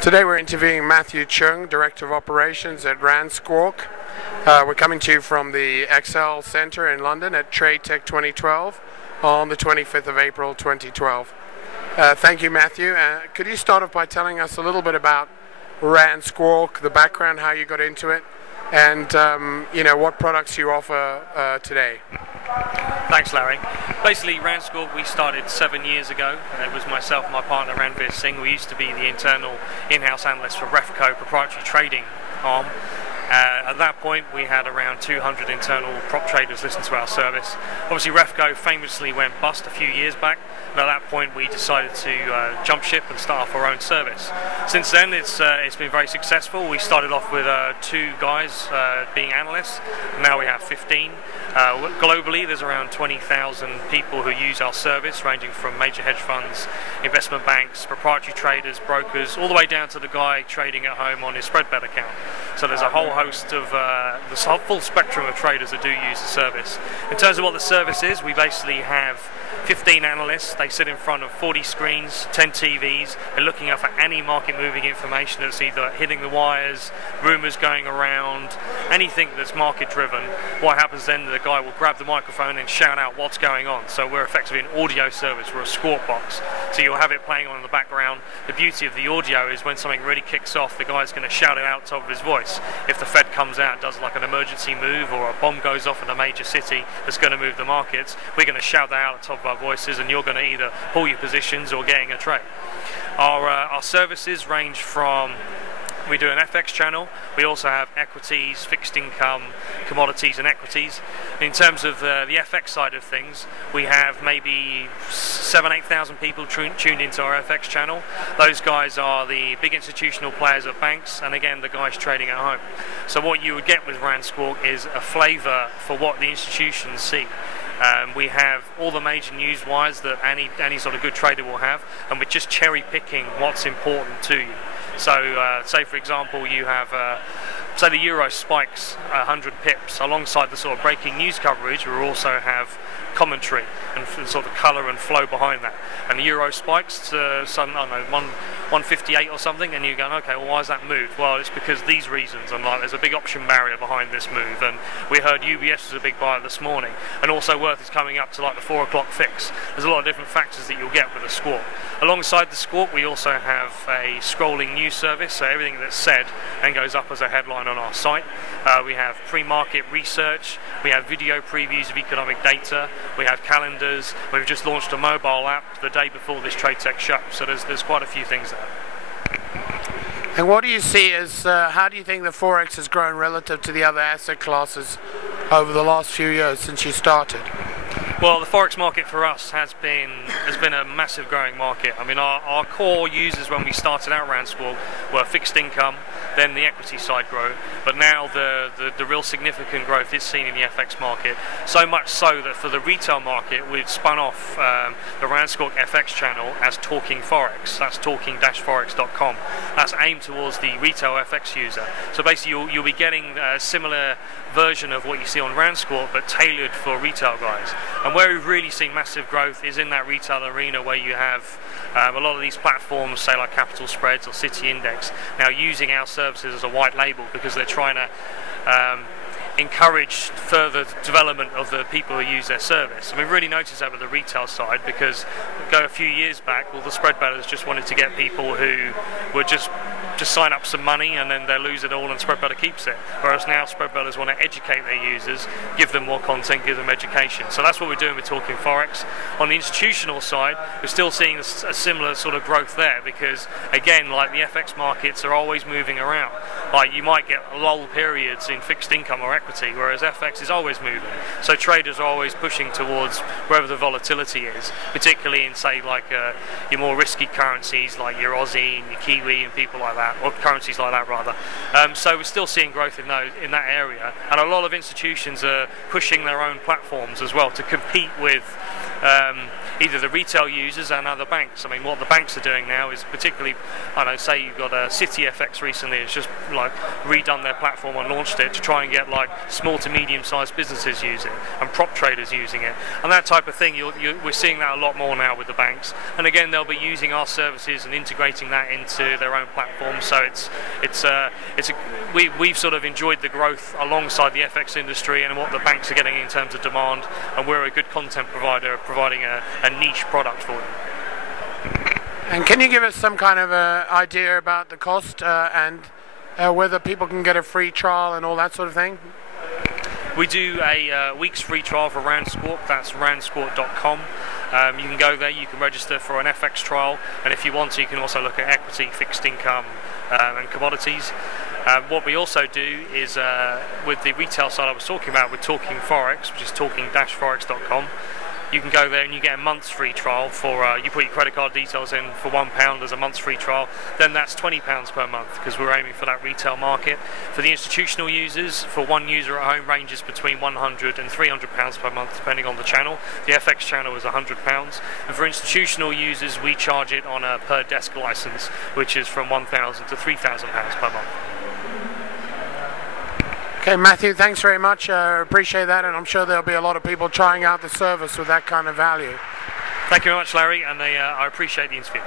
Today we're interviewing Matthew Cheung, Director of Operations at RANSQUAWK. We're coming to you from the Excel Centre in London at TradeTech 2012 on the 25th of April 2012. Thank you, Matthew. Could you start off by telling us a little bit about RANSQUAWK, the background, how you got into it, and what products you offer today? Thanks, Larry. Basically, RANSQUAWK we started 7 years ago. It was myself and my partner Ranvir Singh. We used to be the internal in-house analysts for REFCO proprietary trading arm. At that point, we had around 200 internal prop traders listen to our service. Obviously, REFCO famously went bust a few years back, and at that point, we decided to jump ship and start off our own service. Since then, it's been very successful. We started off with 2 guys being analysts. Now we have 15. Globally, there's around 20,000 people who use our service, ranging from major hedge funds, investment banks, proprietary traders, brokers, all the way down to the guy trading at home on his spread bet account. So there's a whole host of the full spectrum of traders that do use the service. In terms of what the service is, we basically have 15 analysts. They sit in front of 40 screens, 10 TVs. They're looking out for any market moving information that's either hitting the wires, rumours going around, anything that's market driven. What happens then, the guy will grab the microphone and shout out what's going on. So we're effectively an audio service. We're a Squawk box. So you'll have it playing on in the background. The beauty of the audio is when something really kicks off, the guy's going to shout it out top of his voice. If the Fed comes out and does like an emergency move, or a bomb goes off in a major city that's going to move the markets, we're going to shout that out at the top of our voices, and you're going to either pull your positions or getting a trade. Our services range from, we do an FX channel. We also have equities, fixed income, commodities and equities. In terms of the FX side of things, we have maybe 7,000–8,000 people tuned into our FX channel. Those guys are the big institutional players at banks, and again, the guys trading at home. So what you would get with RANSQUAWK is a flavour for what the institutions see. We have all the major news wires that any sort of good trader will have, and we're just cherry picking what's important to you. So say for example you have say the euro spikes 100 pips. Alongside the sort of breaking news coverage, we also have commentary and sort of colour and flow behind that. And the euro spikes to some, I don't know, 158 or something, and you're going, okay, well, why has that moved? Well, it's because these reasons, and like there's a big option barrier behind this move, and we heard UBS was a big buyer this morning, and also Worth is coming up to like the 4 o'clock fix. There's a lot of different factors that you'll get with a Squawk. Alongside the Squawk, we also have a scrolling news service, so everything that's said then goes up as a headline on our site. We have pre-market research, we have video previews of economic data, we have calendars, we've just launched a mobile app the day before this TradeTech show, so there's quite a few things there. And what do you see as, how do you think the Forex has grown relative to the other asset classes over the last few years since you started? Well, the Forex market for us has been a massive growing market. I mean, our core users when we started out RANSQUAWK were fixed income, then the equity side grew, but now the real significant growth is seen in the FX market. So much so that for the retail market, we've spun off the RANSQUAWK FX channel as Talking Forex. That's talking-forex.com. That's aimed towards the retail FX user. So basically, you'll be getting a similar version of what you see on RANSQUAWK, but tailored for retail guys. And where we've really seen massive growth is in that retail arena, where you have a lot of these platforms, say like Capital Spreads or City Index, now using our services as a white label because they're trying to encourage further development of the people who use their service. And we've really noticed that with the retail side, because go a few years back, well, the spread bettors just wanted to get people who would just sign up some money and then they lose it all and spread better keeps it. Whereas now spread bettors want to educate their users, give them more content, give them education. So that's what we're doing with Talking Forex. On the institutional side, we're still seeing a similar sort of growth there, because again, like the FX markets are always moving around. Like you might get lull periods in fixed income or equity, whereas FX is always moving. So traders are always pushing towards wherever the volatility is, particularly in say like your more risky currencies like your Aussie and your Kiwi and people like that, or currencies like that rather. So we're still seeing growth in that area, and a lot of institutions are pushing their own platforms as well to compete with either the retail users and other banks. I mean, what the banks are doing now is particularly, I don't know, say you've got a Citi FX recently, it's just like redone their platform and launched it to try and get like small to medium-sized businesses use it and prop traders using it, and that type of thing. We're seeing that a lot more now with the banks, and again they'll be using our services and integrating that into their own platform. So we've sort of enjoyed the growth alongside the FX industry and what the banks are getting in terms of demand, and we're a good content provider providing a niche product for them. And can you give us some kind of idea about the cost and whether people can get a free trial and all that sort of thing? We do a week's free trial for RANSQUAWK, that's RANSQUAWK.com. You can go there, you can register for an FX trial, and if you want to, you can also look at equity, fixed income, and commodities. What we also do is, with the retail side I was talking about, with Talking Forex, which is talking-forex.com, you can go there and you get a month's free trial for, you put your credit card details in for £1 as a month's free trial, then that's £20 per month, because we're aiming for that retail market. For the institutional users, for one user at home, ranges between £100 and £300 per month, depending on the channel. The FX channel is £100, and for institutional users, we charge it on a per desk license, which is from £1,000 to £3,000 per month. Okay, Matthew, thanks very much. Appreciate that, and I'm sure there'll be a lot of people trying out the service with that kind of value. Thank you very much, Larry, and I appreciate the interview.